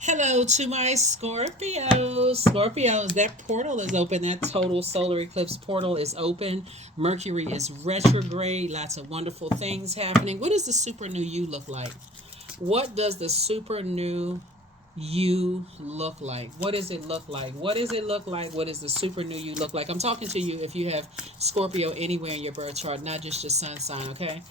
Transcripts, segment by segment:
Hello to my Scorpios. Scorpios, that portal is open. That total solar eclipse portal is open. Mercury is retrograde. Lots of wonderful things happening. What does the super new you look like? What does the super new you look like? What does it look like? What does it look like? What does the super new you look like? I'm talking to you if you have Scorpio anywhere in your birth chart, not just your sun sign, okay?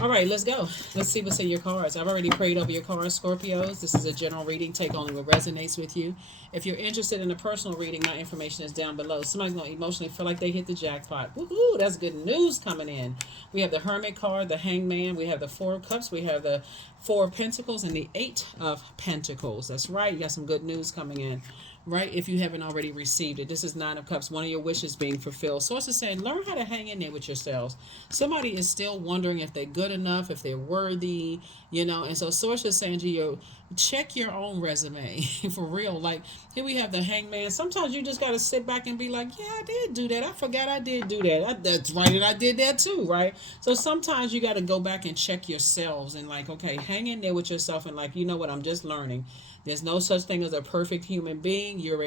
All right, let's go. Let's see what's in your cards. I've already prayed over your cards, Scorpios. This is a general reading. Take only what resonates with you. If you're interested in a personal reading, my information is down below. Somebody's going to emotionally feel like they hit the jackpot. Woohoo, that's good news coming in. We have the Hermit card, the Hangman. We have the Four of Cups. We have the Four of Pentacles and the Eight of Pentacles. That's right. You got some good news coming in, right? If you haven't already received it, this is Nine of Cups, one of your wishes being fulfilled. Source is saying, learn how to hang in there with yourselves. Somebody is still wondering if they're good enough, if they're worthy, and so Source is saying to you, check your own resume for real. Like, here we have the Hangman. Sometimes you just got to sit back and be like, yeah, I did do that. I forgot I did do that. That's right, and I did that too, right? So sometimes you got to go back and check yourselves and like, okay, hang in there with yourself and like, you know what, I'm just learning. There's no such thing as a perfect human being. You're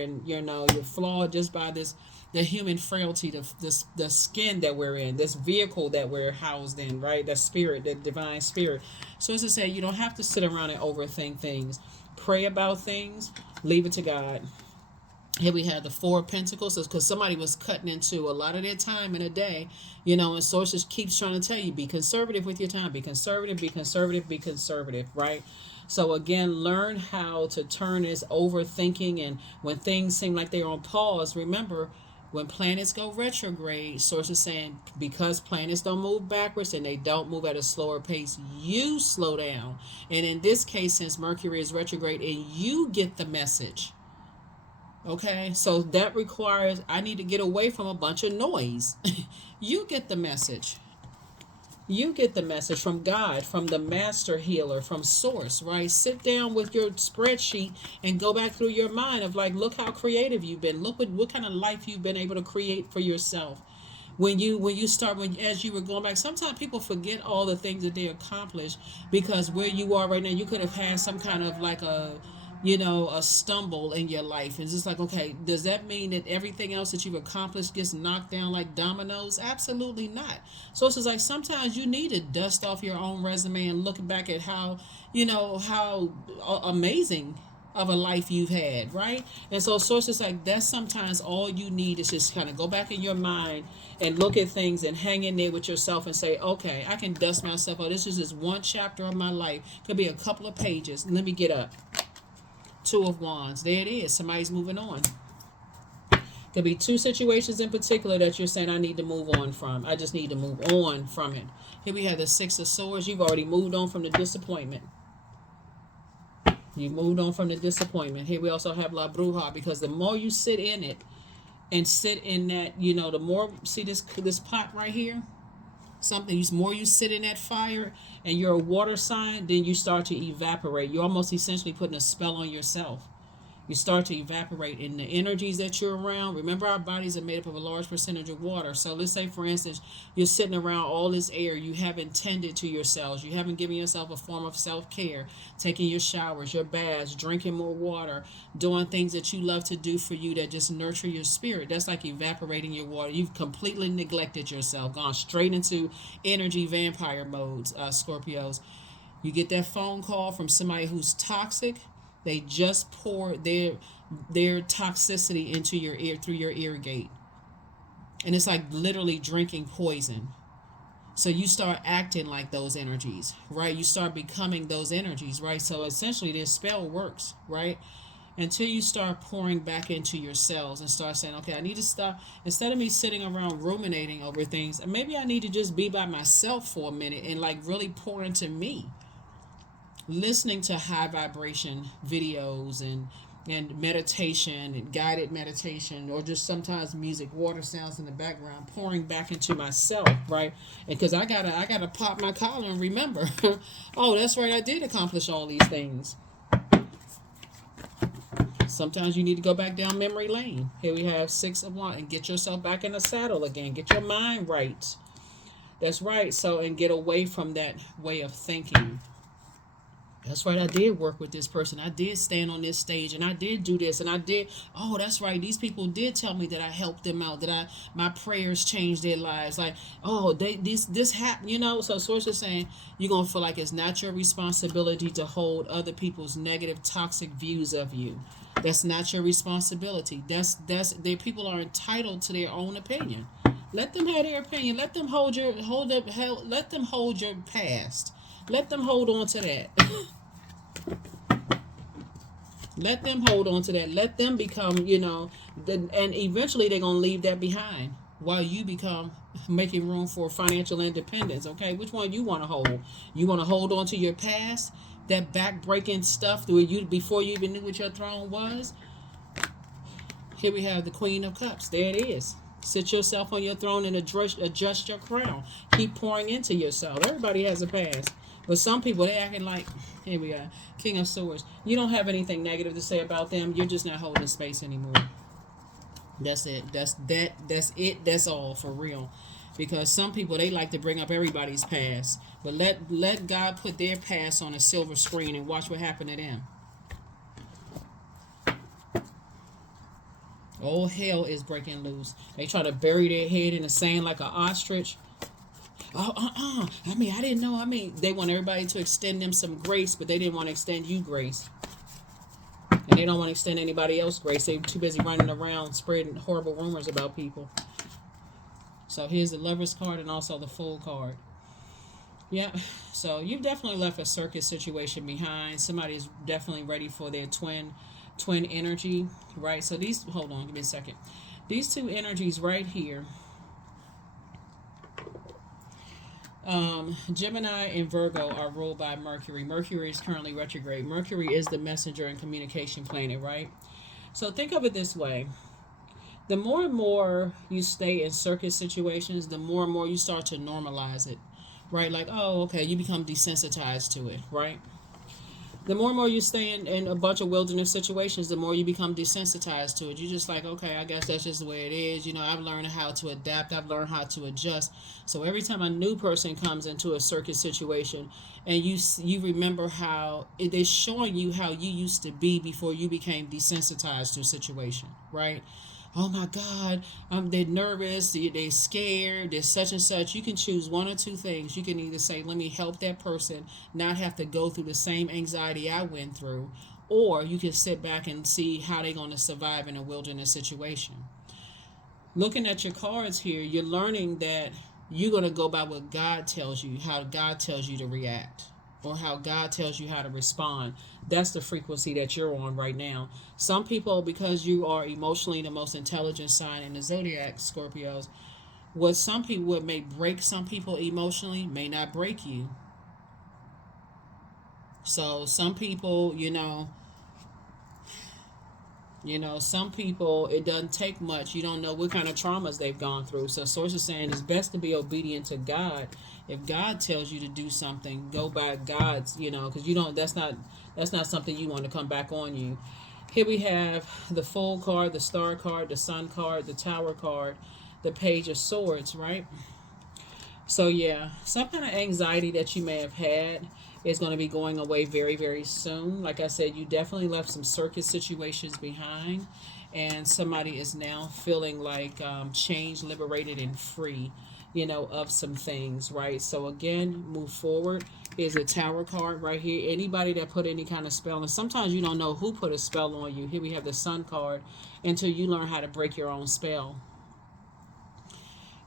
flawed just by the human frailty, the skin that we're in, this vehicle that we're housed in, right? That spirit, that divine spirit. So as I say, you don't have to sit around and overthink things. Pray about things, leave it to God. Here we have the Four of Pentacles, because somebody was cutting into a lot of their time in a day, and sources keeps trying to tell you, be conservative with your time, be conservative, be conservative, be conservative, right? So again, learn how to turn this overthinking, and when things seem like they're on pause, remember, when planets go retrograde, sources saying because planets don't move backwards and they don't move at a slower pace, you slow down. And in this case, since Mercury is retrograde and you get the message, okay, so that requires I need to get away from a bunch of noise. You get the message. You get the message from God, from the master healer, from source, right? Sit down with your spreadsheet and go back through your mind of like, look how creative you've been. Look what kind of life you've been able to create for yourself. When you start, when as you were going back, sometimes people forget all the things that they accomplished because where you are right now, you could have had some kind of like a stumble in your life. It's just like, okay, does that mean that everything else that you've accomplished gets knocked down like dominoes? Absolutely not. So it's just like sometimes you need to dust off your own resume and look back at how amazing of a life you've had, right? And so sources like that's sometimes all you need is just kind of go back in your mind and look at things and hang in there with yourself and say, okay, I can dust myself off. This is just one chapter of my life. Could be a couple of pages. Let me get up. Two of Wands. There it is. Somebody's moving on. Could be two situations in particular that you're saying I need to move on from. I just need to move on from it. Here we have the Six of Swords. You've already moved on from the disappointment. You moved on from the disappointment. Here we also have La Bruja, because the more you sit in it and sit in that, the more, see this pot right here? Something, the more you sit in that fire and you're a water sign, then you start to evaporate. You're almost essentially putting a spell on yourself. You start to evaporate in the energies that you're around. Remember, our bodies are made up of a large percentage of water. So let's say, for instance, you're sitting around all this air. You haven't tended to yourselves. You haven't given yourself a form of self-care, taking your showers, your baths, drinking more water, doing things that you love to do for you that just nurture your spirit. That's like evaporating your water. You've completely neglected yourself, gone straight into energy vampire modes, Scorpios. You get that phone call from somebody who's toxic. They just pour their toxicity into your ear through your ear gate. And it's like literally drinking poison. So you start acting like those energies, right? You start becoming those energies, right? So essentially this spell works, right? Until you start pouring back into yourselves and start saying, okay, I need to stop. Instead of me sitting around ruminating over things, maybe I need to just be by myself for a minute and like really pour into me, listening to high vibration videos and meditation and guided meditation, or just sometimes music, water sounds in the background, pouring back into myself, right? And because I gotta pop my collar and remember, oh, that's right, I did accomplish all these things. Sometimes you need to go back down memory lane. Here we have Six of Wands, and get yourself back in the saddle again. Get your mind right. That's right. So, and get away from that way of thinking. That's right. I did work with this person. I did stand on this stage and I did do this and I did. Oh, that's right. These people did tell me that I helped them out, that my prayers changed their lives. Like, oh, this happened, So source is saying you're going to feel like it's not your responsibility to hold other people's negative, toxic views of you. That's not your responsibility. Their people are entitled to their own opinion. Let them have their opinion. Let them let them hold your past. Let them hold on to that. Let them hold on to that. Let them become, and eventually they're going to leave that behind while you become making room for financial independence. Okay, which one you want to hold? You want to hold on to your past, that back-breaking stuff that you before you even knew what your throne was? Here we have the Queen of Cups. There it is. Sit yourself on your throne and adjust your crown. Keep pouring into yourself. Everybody has a past. But some people, they acting like, here we are, King of Swords. You don't have anything negative to say about them. You're just not holding space anymore. That's it. That's it. That's all for real. Because some people, they like to bring up everybody's past. But let God put their past on a silver screen and watch what happened to them. All hell is breaking loose. They try to bury their head in the sand like an ostrich. Oh, I didn't know. They want everybody to extend them some grace, but they didn't want to extend you grace. And they don't want to extend anybody else grace. They're too busy running around spreading horrible rumors about people. So here's the Lover's card and also the Fool card. Yeah, so you've definitely left a circus situation behind. Somebody is definitely ready for their twin energy, right? So hold on, give me a second. These two energies right here, Gemini and Virgo are ruled by Mercury. Mercury is currently retrograde. Mercury is the messenger and communication planet, right? So think of it this way. The more and more you stay in circus situations, the more and more you start to normalize it, right? Like, oh, okay, you become desensitized to it, right? The more and more you stay in a bunch of wilderness situations, the more you become desensitized to it. You're just like, okay, I guess that's just the way it is. I've learned how to adapt. I've learned how to adjust. So every time a new person comes into a circus situation and you remember how they're showing you how you used to be before you became desensitized to a situation, right? Oh my God, they're nervous, they're scared, they're such and such. You can choose one or two things. You can either say, let me help that person not have to go through the same anxiety I went through, or you can sit back and see how they're going to survive in a wilderness situation. Looking at your cards here, you're learning that you're going to go by what God tells you, how God tells you to react, or how God tells you how to respond. That's the frequency that you're on right now. Some people, because you are emotionally the most intelligent sign in the Zodiac, Scorpios, what may break some people emotionally may not break you. So some people, some people, it doesn't take much. You don't know what kind of traumas they've gone through. So source is saying it's best to be obedient to God. If God tells you to do something, go by God's, because that's not something you want to come back on you. Here we have the Fool card, the Star card, the Sun card, the Tower card, the Page of Swords, right? So yeah, some kind of anxiety that you may have had is going to be going away very, very soon. Like I said, you definitely left some circus situations behind, and somebody is now feeling like changed, liberated, and free, of some things, right? So again, move forward. Is a Tower card right here. Anybody that put any kind of spell, and sometimes you don't know who put a spell on you. Here we have the Sun card until you learn how to break your own spell.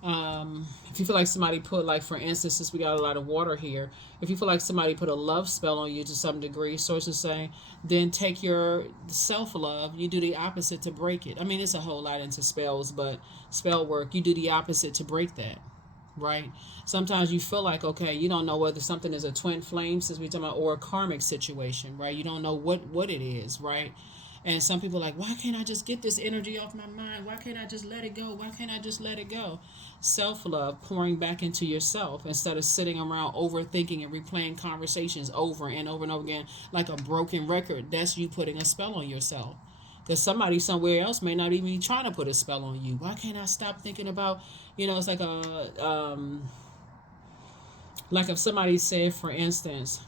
If you feel like somebody put, like for instance, since we got a lot of water here, if you feel like somebody put a love spell on you to some degree, sources say, then take your self-love, you do the opposite to break it. It's a whole lot into spells, but spell work, you do the opposite to break that, right? Sometimes you feel like, okay, you don't know whether something is a twin flame, since we're talking about, or a karmic situation, right? You don't know what it is, right? And some people are like, why can't I just get this energy off my mind? Why can't I just let it go? Why can't I just let it go? Self-love, pouring back into yourself instead of sitting around overthinking and replaying conversations over and over and over again like a broken record. That's you putting a spell on yourself. Because somebody somewhere else may not even be trying to put a spell on you. Why can't I stop thinking about, it's like if somebody said, for instance,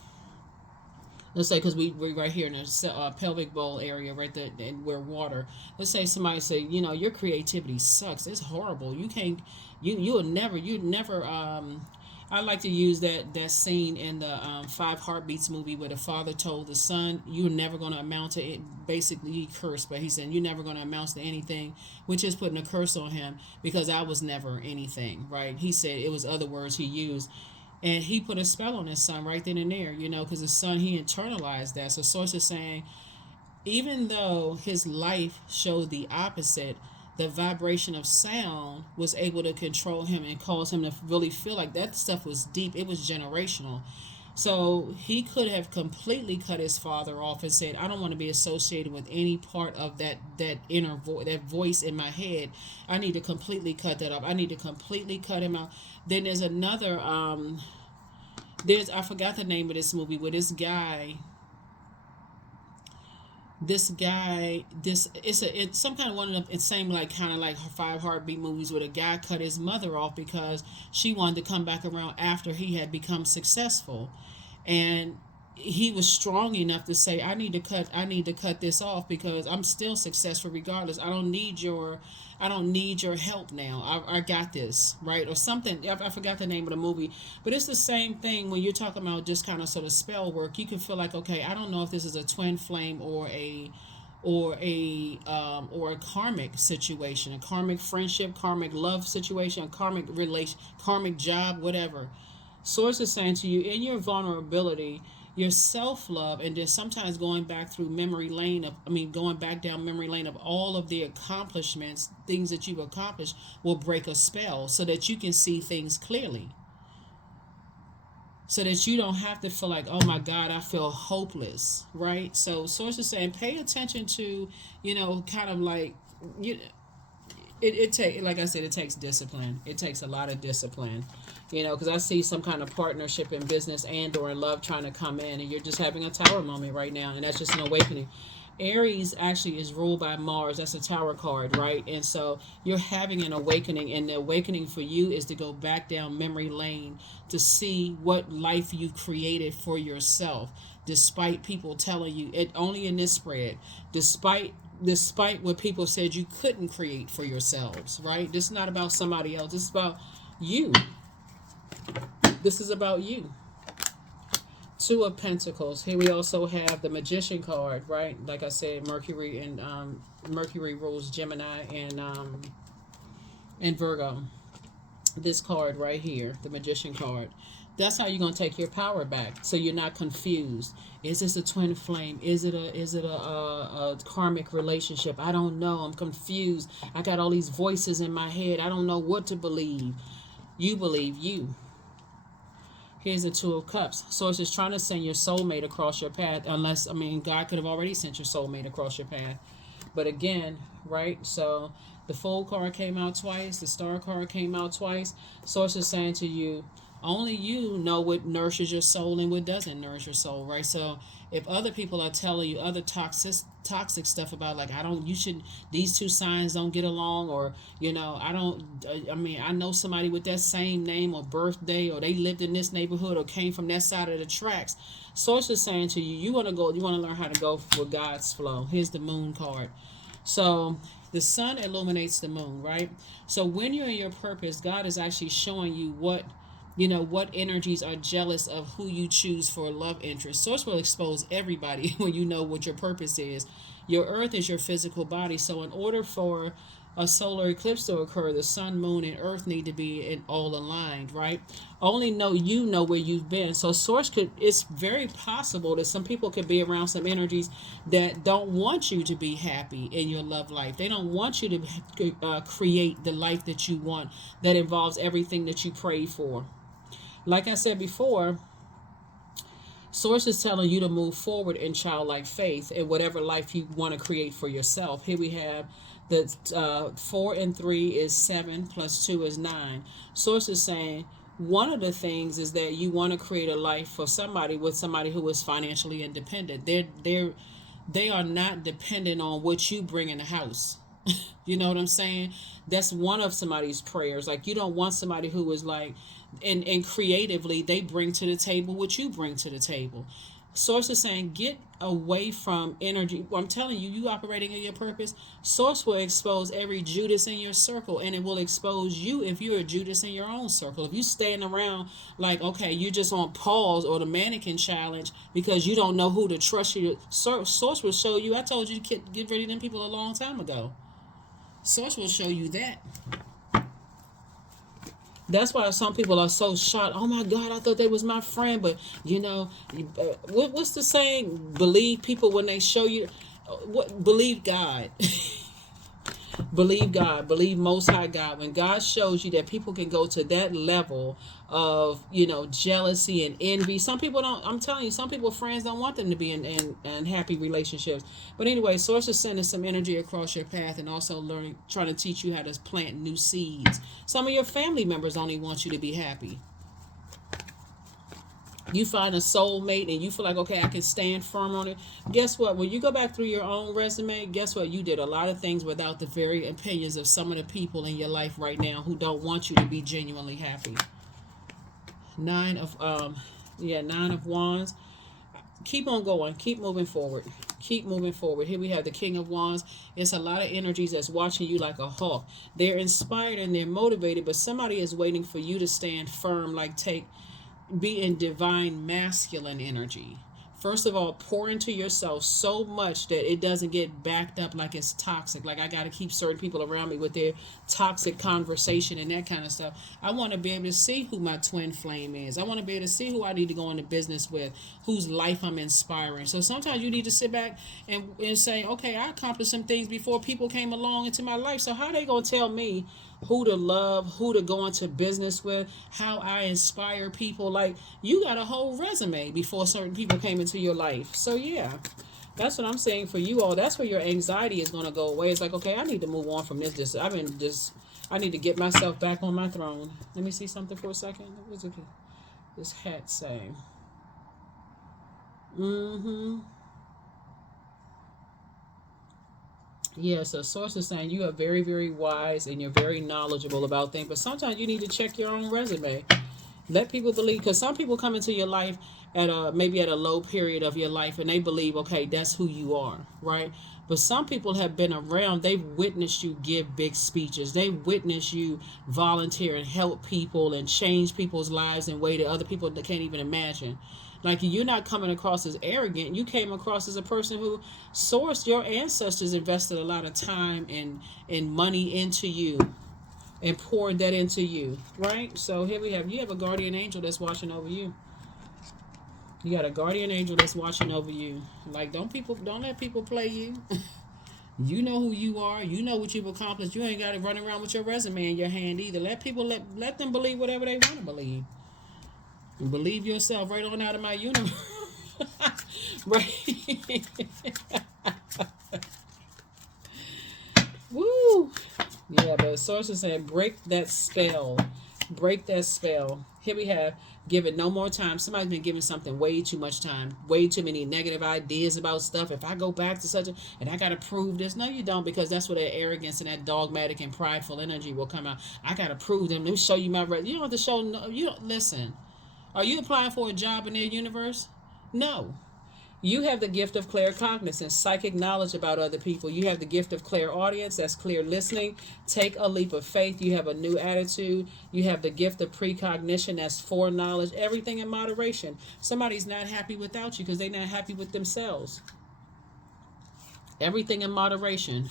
Let's say, because we right here in the pelvic bowl area, right there, and where water. Let's say somebody say, your creativity sucks. It's horrible. You can't. You never. I like to use that scene in the Five Heartbeats movie where the father told the son, "You're never going to amount to it." Basically, he cursed, but he said, "You're never going to amount to anything," which is putting a curse on him because I was never anything. Right? He said it was other words he used. And he put a spell on his son right then and there, because his son, he internalized that. So source is saying, even though his life showed the opposite, the vibration of sound was able to control him and cause him to really feel like that stuff was deep. It was generational. So he could have completely cut his father off and said, "I don't want to be associated with any part of that inner that voice in my head. I need to completely cut that off. I need to completely cut him out." Then there's another I forgot the name of this movie where it's some kind of one of the same like kind of like Five Heartbeat movies where the guy cut his mother off because she wanted to come back around after he had become successful, and he was strong enough to say, I need to cut this off because I'm still successful regardless. I don't need your help now. I got this, right? Or something. I forgot the name of the movie, but it's the same thing when you're talking about just kind of sort of spell work. You can feel like, okay, I don't know if this is a twin flame or a karmic situation, a karmic friendship, karmic love situation, a karmic relation, karmic job, whatever. Source is saying to you, in your vulnerability, your self-love, and then sometimes going back through memory lane of going back down memory lane of all of the accomplishments, things that you've accomplished, will break a spell so that you can see things clearly, so that you don't have to feel like, oh my God, I feel hopeless, right? So source is saying, pay attention to, kind of like, you it take like I said, it takes discipline. It takes a lot of discipline, because I see some kind of partnership in business and or in love trying to come in, and you're just having a tower moment right now, and that's just an awakening. Aries actually is ruled by Mars. That's a tower card, right? And so you're having an awakening, and the awakening for you is to go back down memory lane to see what life you created for yourself, despite people telling you it only in this spread, despite what people said you couldn't create for yourselves, right? This is not about somebody else. This is about you. This is about you. Two of Pentacles. Here we also have the Magician card, right? Like I said, Mercury rules Gemini and Virgo. This card right here, the Magician card. That's how you're gonna take your power back, so you're not confused. Is this a twin flame? Is it a karmic relationship? I don't know. I'm confused. I got all these voices in my head. I don't know what to believe. You believe you. Here's the Two of Cups. Source is trying to send your soulmate across your path, unless, God could have already sent your soulmate across your path. But again, right? So the Fool card came out twice. The Star card came out twice. Source is saying to you, only you know what nourishes your soul and what doesn't nourish your soul, right? So if other people are telling you other toxic stuff about, like, these two signs don't get along, or I know somebody with that same name or birthday, or they lived in this neighborhood or came from that side of the tracks. Source is saying to you, you want to learn how to go with God's flow. Here's the Moon card. So the sun illuminates the moon, right? So when you're in your purpose, God is actually showing you what energies are jealous of who you choose for a love interest. Source will expose everybody when you know what your purpose is. Your earth is your physical body. So in order for a solar eclipse to occur, the sun, moon, and earth need to be all aligned, right? Only you know where you've been. So it's very possible that some people could be around some energies that don't want you to be happy in your love life. They don't want you to create the life that you want, that involves everything that you prayed for. Like I said before, Source is telling you to move forward in childlike faith in whatever life you want to create for yourself. Here we have the 4 and 3 is 7 plus 2 is 9. Source is saying one of the things is that you want to create a life for somebody who is financially independent. They are not dependent on what you bring in the house. You know what I'm saying? That's one of somebody's prayers. Like, you don't want somebody who is like, and creatively they bring to the table what you bring to the table. Source is saying get away from energy. Well, I'm telling you, you operating in your purpose. Source will expose every Judas in your circle, and it will expose you if you're a Judas in your own circle. If you staying around like, okay, you're just on pause or the mannequin challenge because you don't know who to trust. You Source will show you. I told you to get rid of them people a long time ago. Source will show you that. That's why some people are so shocked. Oh my God, I thought they was my friend. But what's the saying? Believe people when they show you. What believe God. Believe God, believe Most High God. When God shows you that people can go to that level of, jealousy and envy. Some people don't, I'm telling you, some people, friends don't want them to be in happy relationships. But anyway, Source is sending some energy across your path and also trying to teach you how to plant new seeds. Some of your family members only want you to be happy. You find a soulmate and you feel like, okay, I can stand firm on it. Guess what? When you go back through your own resume, guess what? You did a lot of things without the very opinions of some of the people in your life right now who don't want you to be genuinely happy. Nine of Wands. Keep on going. Keep moving forward. Keep moving forward. Here we have the King of Wands. It's a lot of energies that's watching you like a hawk. They're inspired and they're motivated, but somebody is waiting for you to stand firm, be in divine masculine energy. First of all, pour into yourself so much that it doesn't get backed up like it's toxic. Like I got to keep certain people around me with their toxic conversation and that kind of stuff. I want to be able to see who my twin flame is. I want to be able to see who I need to go into business with, whose life I'm inspiring. So sometimes you need to sit back and say, okay, I accomplished some things before people came along into my life. So how are they going to tell me who to love, who to go into business with, how I inspire people? Like, you got a whole resume before certain people came into your life. So yeah, that's what I'm saying for you all. That's where your anxiety is going to go away. It's like, okay, I need to move on from this. I need to get myself back on my throne. Let me see something for a second. What's this hat say? Yeah, so Source is saying you are very, very wise and you're very knowledgeable about things, but sometimes you need to check your own resume. Let people believe, because some people come into your life maybe at a low period of your life and they believe, okay, that's who you are, right? But some people have been around, they've witnessed you give big speeches, they witnessed you volunteer and help people and change people's lives in a way that other people can't even imagine. Like, you're not coming across as arrogant. You came across as a person who sourced, your ancestors invested a lot of time and money into you and poured that into you, right? So here you have a guardian angel that's watching over you. You got a guardian angel that's watching over you. Like, don't let people play you. You know who you are. You know what you've accomplished. You ain't got to run around with your resume in your hand either. Let them believe whatever they want to believe. And believe yourself right on out of my universe. Right. Woo. Yeah, but Source is saying break that spell. Break that spell. Here we have give it no more time. Somebody's been giving something way too much time. Way too many negative ideas about stuff. If I go back to and I got to prove this. No, you don't, because that's where that arrogance and that dogmatic and prideful energy will come out. I got to prove them. Let me show you my You don't have to show. No, you don't listen. Are you applying for a job in their universe? No. You have the gift of claircognizance, psychic knowledge about other people. You have the gift of clairaudience, that's clear listening. Take a leap of faith. You have a new attitude. You have the gift of precognition, that's foreknowledge. Everything in moderation. Somebody's not happy without you because they're not happy with themselves. Everything in moderation.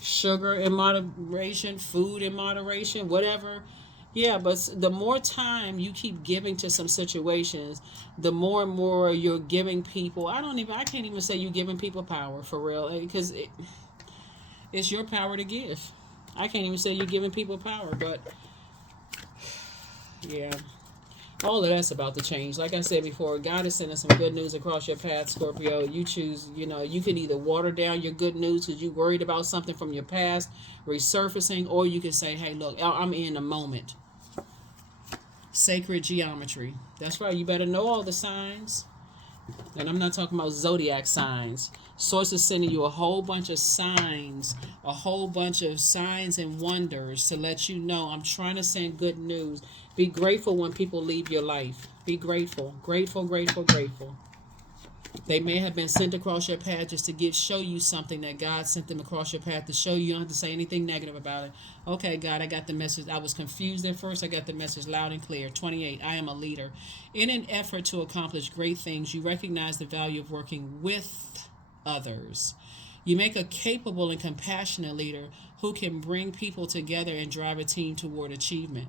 Sugar in moderation, food in moderation, whatever. Yeah, but the more time you keep giving to some situations, the more and more you're giving people. I can't even say you're giving people power for real, because it's your power to give. I can't even say you're giving people power, but yeah, all of that's about to change. Like I said before, God is sending some good news across your path, Scorpio. You choose, you can either water down your good news because you're worried about something from your past resurfacing, or you can say, hey, look, I'm in the moment. Sacred geometry. That's right. You better know all the signs. And I'm not talking about zodiac signs. Source is sending you a whole bunch of signs, and wonders to let you know I'm trying to send good news. Be grateful when people leave your life. Be grateful. Grateful, grateful, grateful. They may have been sent across your path just to show you something that God sent them across your path to show you. You don't have to say anything negative about it. Okay, God, I got the message. I was confused at first. I got the message loud and clear. 28, I am a leader. In an effort to accomplish great things, you recognize the value of working with others. You make a capable and compassionate leader who can bring people together and drive a team toward achievement.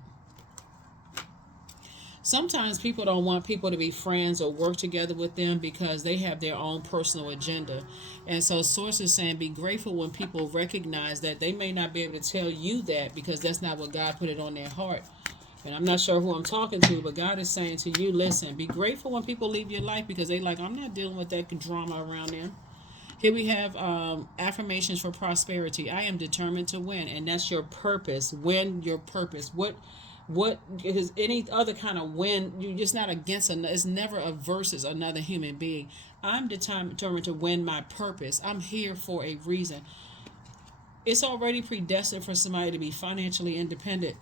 Sometimes people don't want people to be friends or work together with them because they have their own personal agenda. And so Source is saying be grateful when people recognize that they may not be able to tell you that because that's not what God put it on their heart. And I'm not sure who I'm talking to, but God is saying to you, listen, be grateful when people leave your life because they like, I'm not dealing with that drama around them. Here we have affirmations for prosperity. I am determined to win, and that's your purpose. Win your purpose. What is any other kind of win? You're just not against another. It's never a versus another human being. I'm determined to win my purpose. I'm here for a reason. It's already predestined for somebody to be financially independent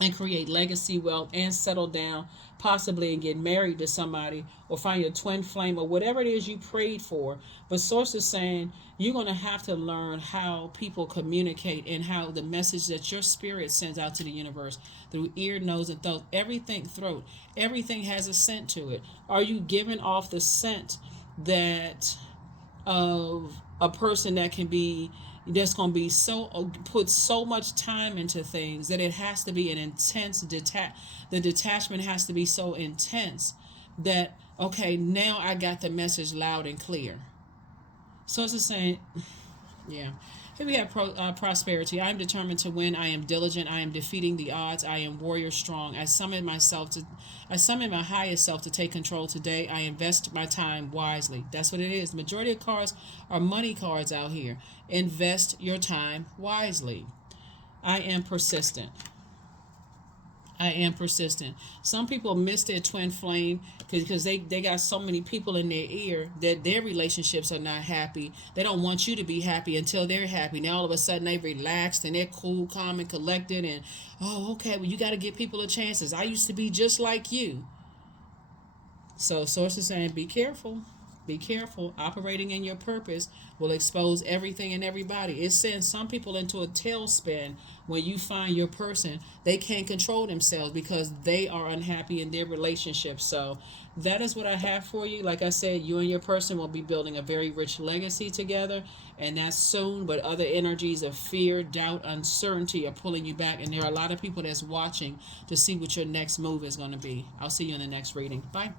and create legacy wealth and settle down, possibly, and get married to somebody or find your twin flame or whatever it is you prayed for. But Source is saying you're going to have to learn how people communicate and how the message that your spirit sends out to the universe through ear, nose, and everything has a scent to it. Are you giving off the scent that of a person that can be that's going to be put so much time into things that it has to be an intense the detachment has to be so intense that okay, now I got the message loud and clear. So it's the same. Yeah. Here we have prosperity. I am determined to win. I am diligent. I am defeating the odds. I am warrior strong. I summon my highest self to take control today. I invest my time wisely. That's what it is. The majority of cards are money cards out here. Invest your time wisely. I am persistent. I am persistent. Some people miss their twin flame because they got so many people in their ear that their relationships are not happy. They don't want you to be happy until they're happy. Now all of a sudden they relaxed and they're cool, calm, and collected. And, oh, okay, well, you got to give people a chance. I used to be just like you. So Source is saying be careful. Be careful. Operating in your purpose will expose everything and everybody. It sends some people into a tailspin when you find your person. They can't control themselves because they are unhappy in their relationship. So that is what I have for you. Like I said, you and your person will be building a very rich legacy together, and that's soon. But other energies of fear, doubt, uncertainty are pulling you back. And there are a lot of people that's watching to see what your next move is going to be. I'll see you in the next reading. Bye.